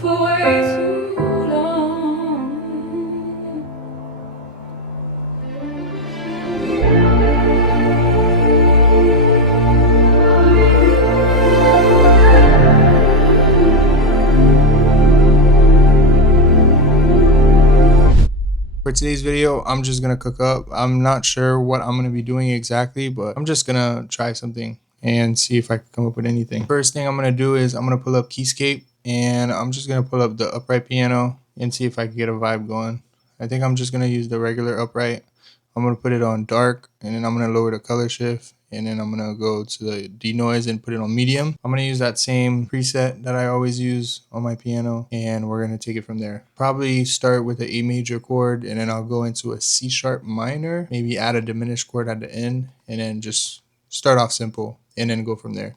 for way too long. For today's video, I'm just gonna cook up. I'm not sure what I'm gonna be doing exactly, but I'm just gonna try something and see if I can come up with anything. First thing I'm gonna do is I'm gonna pull up Keyscape and I'm just gonna pull up the upright piano and see if I can get a vibe going. I think I'm just gonna use the regular upright. I'm gonna put it on dark and then I'm gonna lower the color shift and then I'm gonna go to the denoise and put it on medium. I'm gonna use that same preset that I always use on my piano and we're gonna take it from there. Probably start with an A major chord and then I'll go into a C sharp minor, maybe add a diminished chord at the end and then just start off simple and then go from there.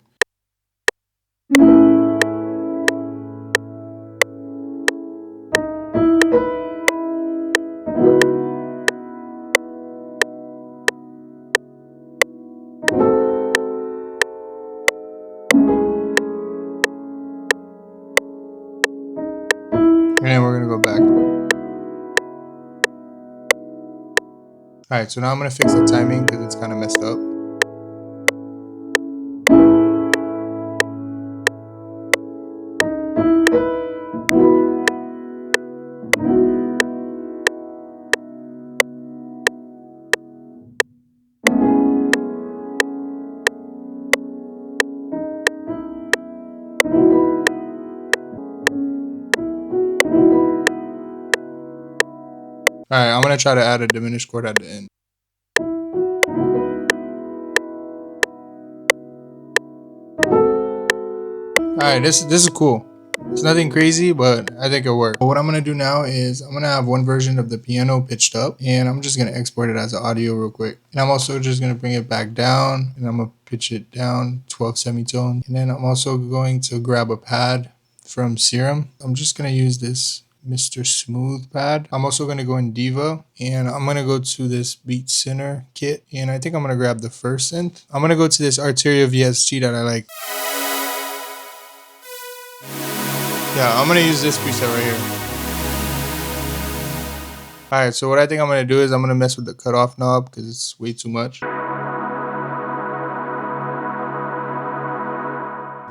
And then we're gonna go back. Alright, so now I'm gonna fix the timing because it's kind of messed up. Alright, I'm gonna try to add a diminished chord at the end. Alright, this is cool. It's nothing crazy, but I think it'll work. What I'm gonna do now is I'm gonna have one version of the piano pitched up and I'm just gonna export it as an audio real quick. And I'm also just gonna bring it back down and I'm gonna pitch it down 12 semitones. And then I'm also going to grab a pad from Serum. I'm just gonna use this Mr. Smooth pad. I'm also going to go in Diva and I'm going to go to this Beat Center kit and I think I'm going to grab the first synth. I'm going to go to this Arteria VST that I like. Yeah, I'm going to use this preset right here. Alright, so what I think I'm going to do is I'm going to mess with the cutoff knob because it's way too much.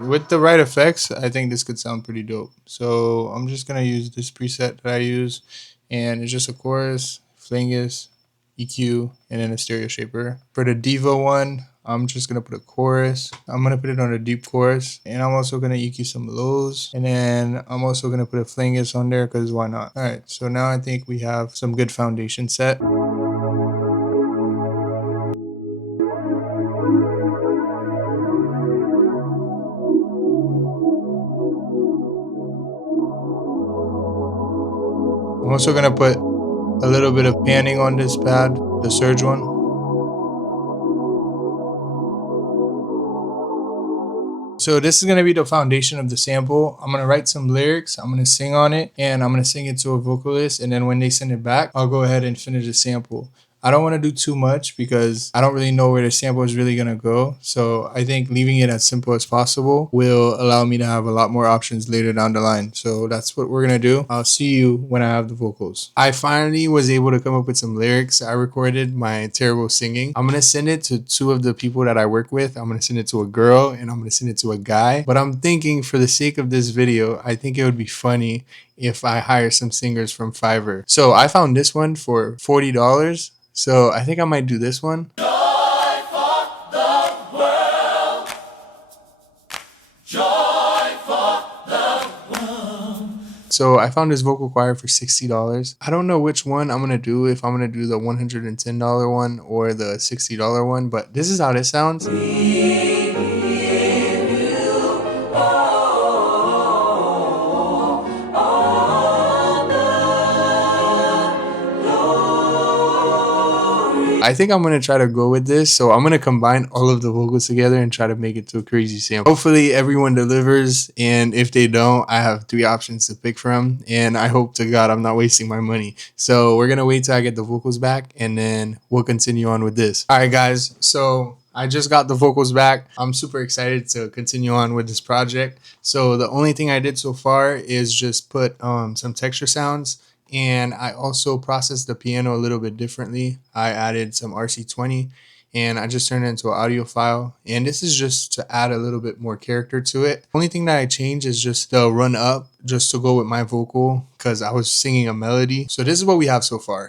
With the right effects, I think this could sound pretty dope. So I'm just going to use this preset that I use. And it's just a chorus, flingus, EQ, and then a stereo shaper. For the Diva one, I'm just going to put a chorus. I'm going to put it on a deep chorus. And I'm also going to EQ some lows. And then I'm also going to put a flingus on there because why not? Alright, so now I think we have some good foundation set. I'm also going to put a little bit of panning on this pad, the surge one. So this is going to be the foundation of the sample. I'm going to write some lyrics, I'm going to sing on it, and I'm going to sing it to a vocalist, and then when they send it back, I'll go ahead and finish the sample. I don't want to do too much because I don't really know where the sample is really going to go. So I think leaving it as simple as possible will allow me to have a lot more options later down the line. So that's what we're going to do. I'll see you when I have the vocals. I finally was able to come up with some lyrics. I recorded my terrible singing. I'm going to send it to two of the people that I work with. I'm going to send it to a girl and I'm going to send it to a guy. But I'm thinking for the sake of this video, I think it would be funny if I hire some singers from Fiverr. So I found this one for $40. So I think I might do this one. Joy for the world. Joy for the world. So I found this vocal choir for $60. I don't know which one I'm going to do, if I'm going to do the $110 one or the $60 one, but this is how this sounds. I think I'm going to try to go with this. So I'm going to combine all of the vocals together and try to make it to a crazy sample. Hopefully everyone delivers. And if they don't, I have 3 options to pick from. And I hope to God I'm not wasting my money. So we're going to wait till I get the vocals back and then we'll continue on with this. All right, guys. So I just got the vocals back. I'm super excited to continue on with this project. So the only thing I did so far is just put some texture sounds, and I also processed the piano a little bit differently. I added some RC20 and I just turned it into an audio file. And this is just to add a little bit more character to it. Only thing that I changed is just the run up, just to go with my vocal, because I was singing a melody. So this is what we have so far.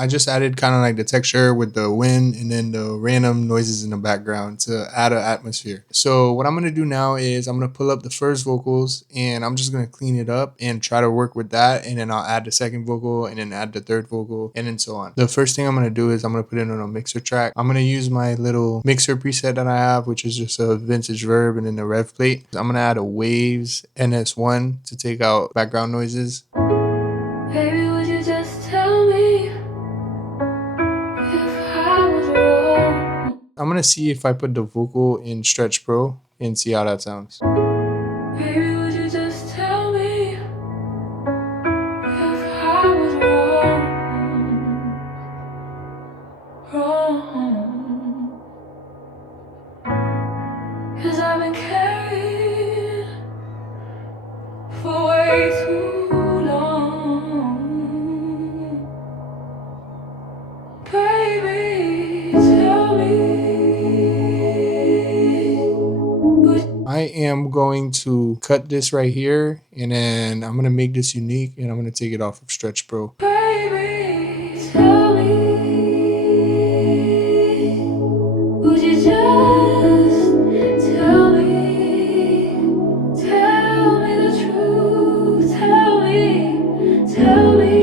I just added kind of like the texture with the wind and then the random noises in the background to add an atmosphere. So what I'm going to do now is I'm going to pull up the first vocals and I'm just going to clean it up and try to work with that. And then I'll add the second vocal and then add the third vocal and then so on. The first thing I'm going to do is I'm going to put it on a mixer track. I'm going to use my little mixer preset that I have, which is just a vintage verb and then the rev plate. I'm going to add a waves NS1 to take out background noises. Baby, would you just tell me if I was wrong? I'm going to see if I put the vocal in Stretch Pro and see how that sounds. Baby, would you just tell me if I was wrong? Wrong. 'Cause I've been carried for way too long. Baby, tell me. I am going to cut this right here and then I'm going to make this unique and I'm going to take it off of Stretch Pro. Baby, tell me. Would you just tell me? Tell me the truth. Tell me. Tell me.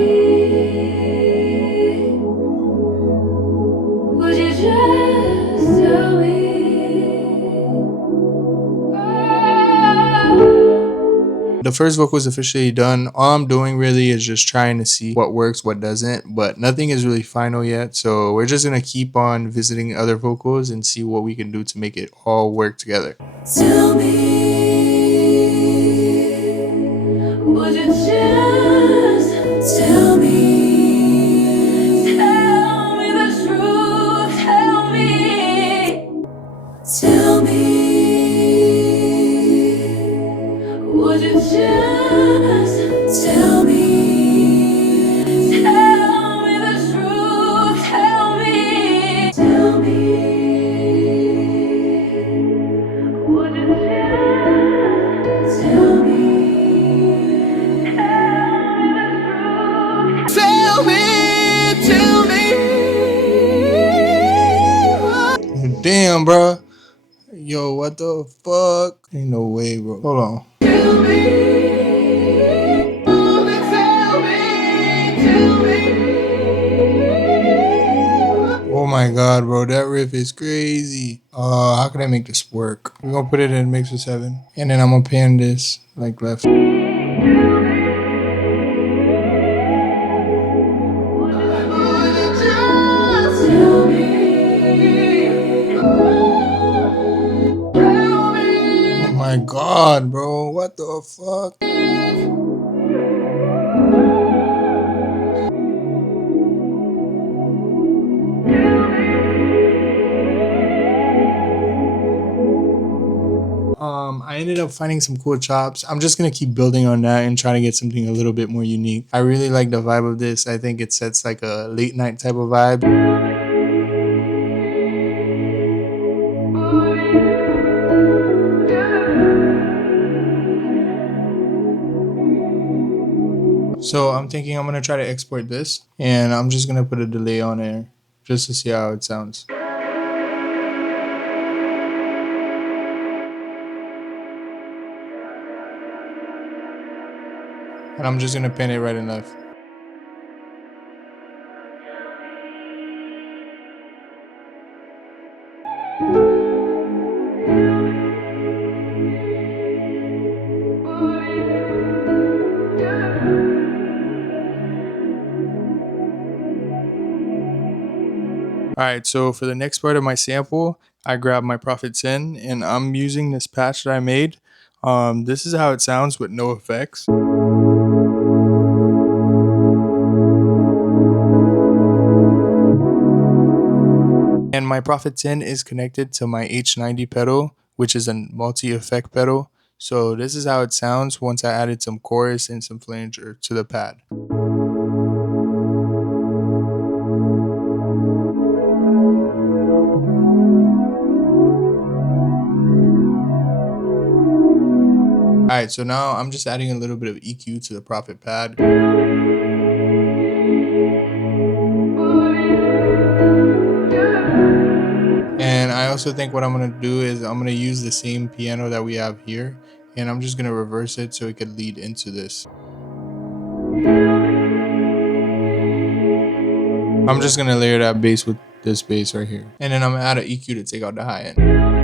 Would you just tell me? The first vocal is officially done. All I'm doing really is just trying to see what works, what doesn't, but nothing is really final yet. So we're just going to keep on visiting other vocals and see what we can do to make it all work together. Tell me, would you just tell me? Tell me the truth, tell me. Tell me, would you just tell me? Tell me the truth, tell me. Tell me. Would you just tell me? Tell me the truth. Tell me. Damn, bro. Yo, what the fuck? Ain't no way, bro. Hold on. Tell me. Tell me. Tell me. Oh my god, bro. That riff is crazy. How can I make this work? We're gonna put it in Mixer 7. And then I'm gonna pan this like left. Oh my god, bro. What the fuck? I ended up finding some cool chops. I'm just gonna keep building on that and trying to get something a little bit more unique. I really like the vibe of this. I think it sets like a late night type of vibe. So I'm thinking I'm gonna try to export this and I'm just gonna put a delay on there just to see how it sounds. And I'm just gonna pan it right and left. Alright, so for the next part of my sample, I grabbed my Prophet 10 and I'm using this patch that I made. This is how it sounds with no effects. And my Prophet 10 is connected to my H90 pedal, which is a multi-effect pedal. So this is how it sounds once I added some chorus and some flanger to the pad. Alright, so now I'm just adding a little bit of EQ to the Prophet pad. And I also think what I'm going to do is I'm going to use the same piano that we have here, and I'm just going to reverse it so it could lead into this. I'm just going to layer that bass with this bass right here. And then I'm going to add an EQ to take out the high end.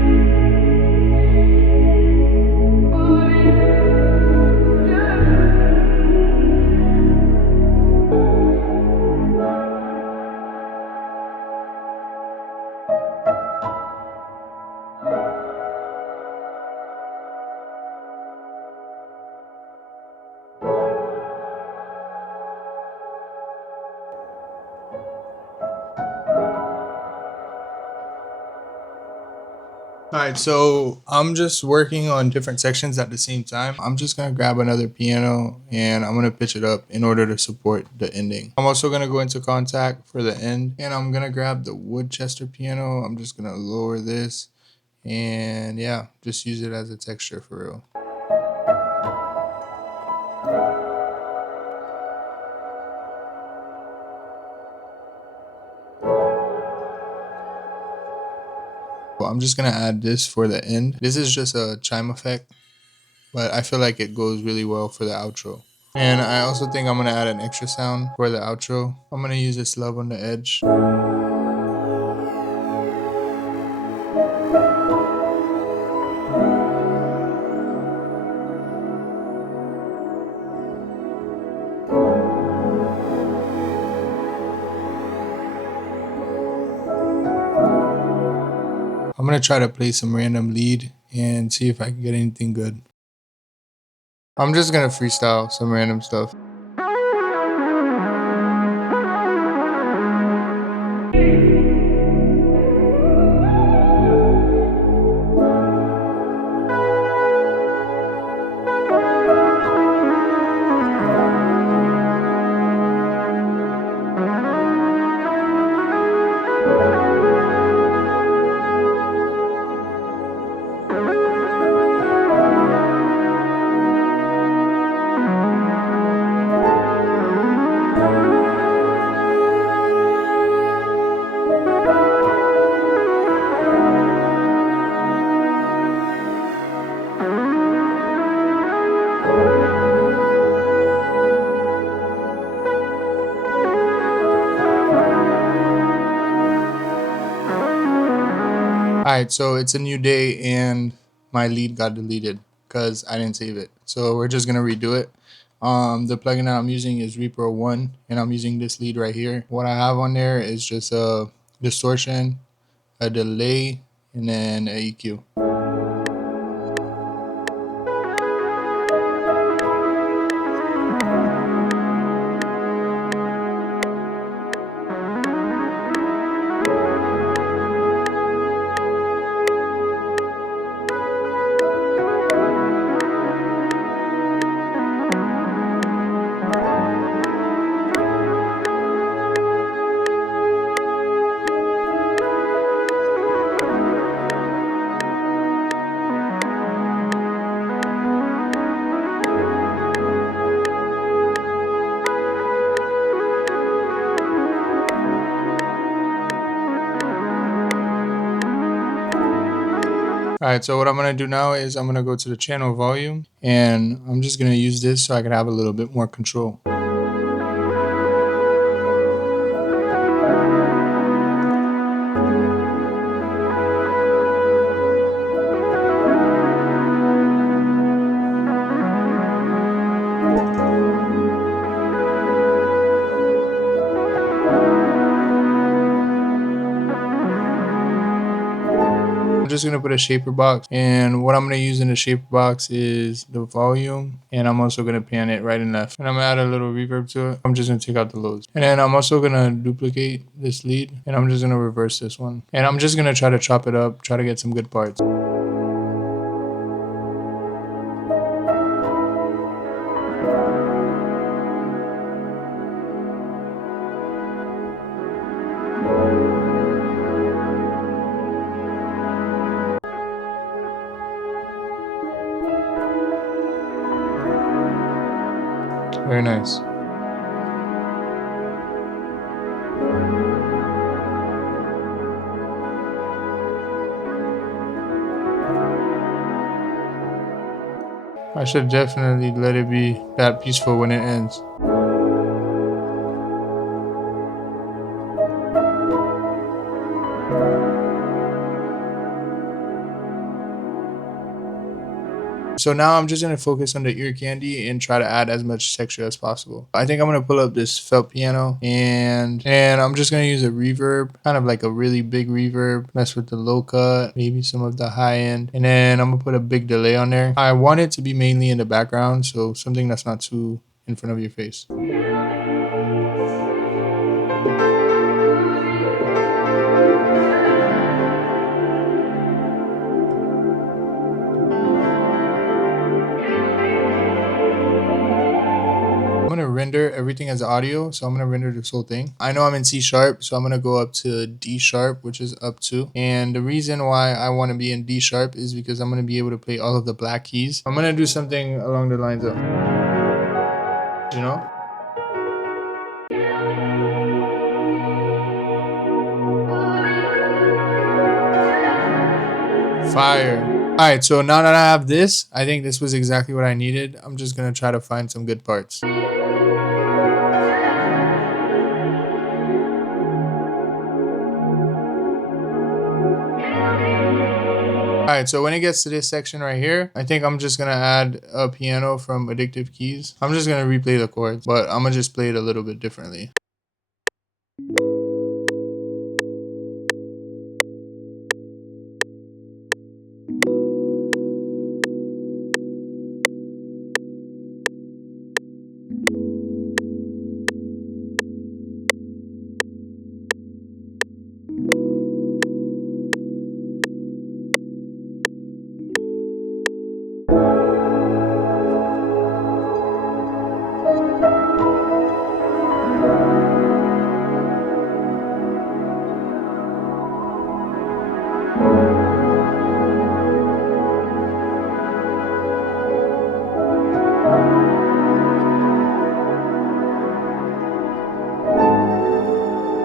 Alright, so I'm just working on different sections at the same time. I'm just going to grab another piano and I'm going to pitch it up in order to support the ending. I'm also going to go into Contact for the end, and I'm going to grab the Woodchester piano. I'm just going to lower this and yeah, just use it as a texture for real. I'm just going to add this for the end. This is just a chime effect, but I feel like it goes really well for the outro. And I also think I'm going to add an extra sound for the outro. I'm going to use this Love on the Edge. I'm going to try to play some random lead and see if I can get anything good. I'm just going to freestyle some random stuff. Alright, so it's a new day and my lead got deleted because I didn't save it. So we're just going to redo it. The plugin that I'm using is Repro 1, and I'm using this lead right here. What I have on there is just a distortion, a delay, and then a EQ. Alright, so what I'm going to do now is I'm going to go to the channel volume, and I'm just going to use this so I can have a little bit more control. just gonna put a shaper box, and what I'm gonna use in the shaper box is the volume, and I'm also gonna pan it right and left, and I'm gonna add a little reverb to it. I'm just gonna take out the lows, and then I'm also gonna duplicate this lead, and I'm just gonna reverse this one, and I'm just gonna try to chop it up, try to get some good parts. Very nice. I should definitely let it be that peaceful when it ends. So now I'm just gonna focus on the ear candy and try to add as much texture as possible. I think I'm gonna pull up this felt piano, and I'm just gonna use a reverb, kind of like a really big reverb, mess with the low cut, maybe some of the high end, and then I'm gonna put a big delay on there. I want it to be mainly in the background, so something that's not too in front of your face. I'm gonna render everything as audio, so I'm gonna render this whole thing. I know I'm in C sharp, so I'm gonna go up to D sharp, which is up 2. And the reason why I want to be in D sharp is because I'm gonna be able to play all of the black keys. I'm gonna do something along the lines of, you know, fire. All right, so now that I have this, I think this was exactly what I needed. I'm just gonna try to find some good parts. Alright, so when it gets to this section right here, I think I'm just gonna add a piano from Addictive Keys. I'm just gonna replay the chords, but I'm gonna just play it a little bit differently.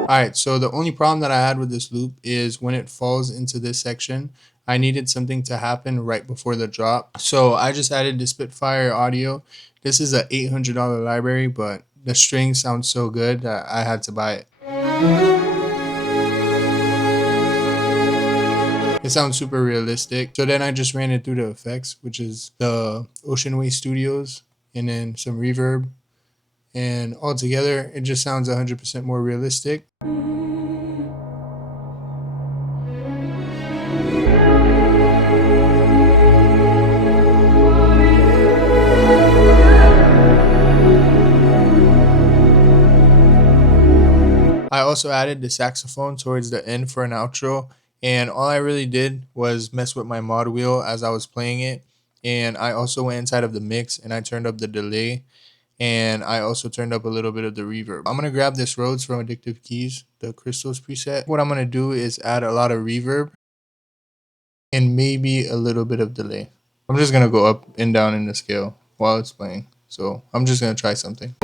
Alright, so the only problem that I had with this loop is when it falls into this section, I needed something to happen right before the drop. So I just added the Spitfire audio. This is a $800 library, but the string sounds so good that I had to buy it. It sounds super realistic. So then I just ran it through the effects, which is the Ocean Way Studios, and then some reverb. And altogether, it just sounds 100% more realistic. I also added the saxophone towards the end for an outro, and all I really did was mess with my mod wheel as I was playing it. And I also went inside of the mix and I turned up the delay, and I also turned up a little bit of the reverb. I'm gonna grab this Rhodes from Addictive Keys, the Crystals preset. What I'm gonna do is add a lot of reverb and maybe a little bit of delay. I'm just gonna go up and down in the scale while it's playing. So I'm just gonna try something.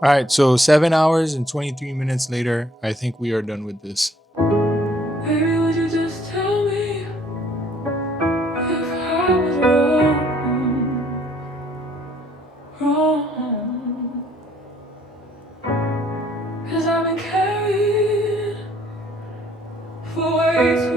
All right, so 7 hours and 23 minutes later, I think we are done with this. Baby, would you just tell me if I was wrong? 'Cause I've been carried for way